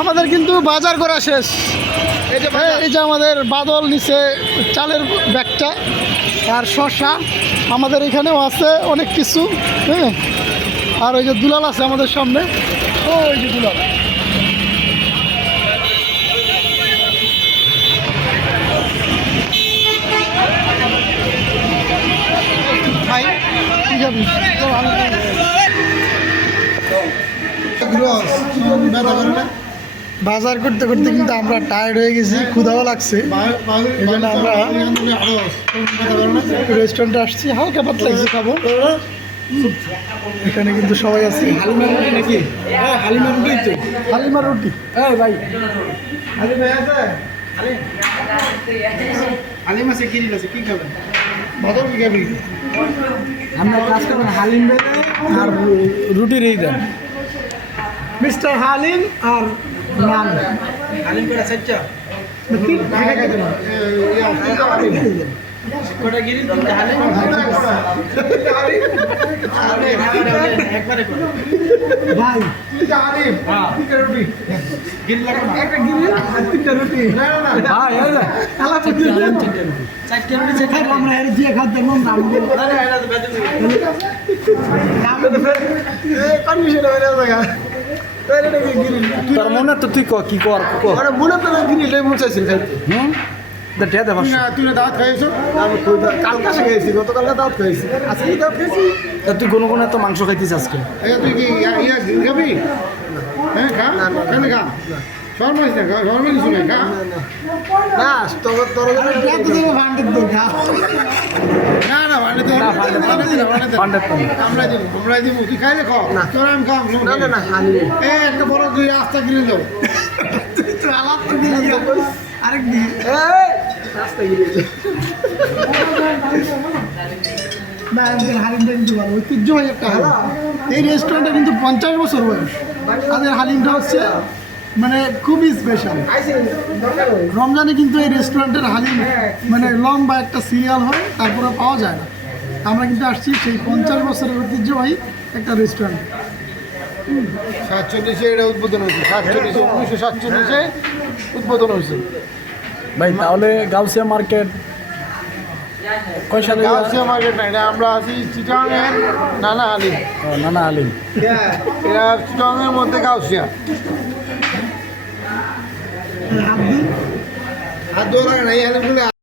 আমাদের কিন্তু বাজার করা শেষ। এই যে আমাদের বাদল নিচে চালের ব্যাগটা আর শসা আমাদের এখানেও আছে অনেক কিছু। হ্যাঁ, আর ওই যে দুলাল আছে আমাদের সামনে, ওই যে দুলাল। বাজার করতে করতে কিন্তু আমরা টায়ার্ড হয়ে গেছি, ক্ষুধাও লাগছে, এই জন্য আমরা রেস্টুরেন্টে আসছি, হালকা পাতলা কিছু খাবো। এখানে কিন্তু সবাই আছে। হালিমা রুটি নাকি? হ্যাঁ, হালিমা রুটি তো। হালিমা রুটি। এই ভাই, হালিমা আছে? হালিম আছে, কি আছে, কি খাবেন? বাদল কি খাবি? আমরা কাজ করবেন হালিম বেলে আর রুটি রেই দেন। মিস্টার হালিম আর নান। হালিম করে সেটটা কটা গিরি তিনটা হালিম একবারে করে ভাই হালিম। হ্যাঁ, রুটি গিরি লাগে না, একটা গিরি আর তিনটা রুটি। না না না ভাই, এই যে আলাদা তিনটা রুটি, চারটা রুটি যে খাই আমরা এর দিয়ে খাতে মন না। না না, এটা তো বেঁচে যাবে। আমি তো ফের কন্ডিশন হয়ে যাবে। তোর মনে তো তুই কি কর মনে তো গিরিটাই মন চাইছিল খাইতে। তুই দাঁত খাইছো? আমি কালকে খেয়েছি, গতকালকে দাঁত খাইছি, আজকে দাঁত খাইছি। তুই কোনো কোনো এত মাংস খাইতিস আজকে? তুই কি খাবি? হ্যাঁ, খা কেন খা, শর্মাইস না, শর্মা কিছু নাই, খা। না তোর না না, বাড়িতে আমরাই দিব, তুই খাইলে খাও, তোর আমি খাও। না না না, এই একটা বড় তুই রাস্তা কিনে যাও। আরেক দিন রাস্তা গিয়েছে না, আমাদের হালিমটা কিন্তু ভালো, ঐতিহ্যবাহী একটা হালিম। এই রেস্টুরেন্টে কিন্তু 50 বছর বয়স। তাদের হালিমটা হচ্ছে মানে খুবই স্পেশাল। রমজানে কিন্তু এই রেস্টুরেন্টের হালিম মানে লম্বা একটা সিরিয়াল হয়, তারপরে পাওয়া যায় না। আমরা কিন্তু আসছি সেই 50 বছরের ঐতিহ্যবাহী একটা রেস্টুরেন্ট। 47-এ এটা উদ্বোধন হয়েছে, 1947-এ উদ্বোধন হয়েছে। ভাই তাহলে গাউসিয়া মার্কেট কয় সালে? গাউসিয়া মার্কেট না, এটা আমরা আছি চিটাগাংয়ের নানা হালিম। নানা হালিম, এরা চিটাগাংয়ের মধ্যে গাউসিয়া। হাত ধোয়া লাগে না এই হালিমগুলো।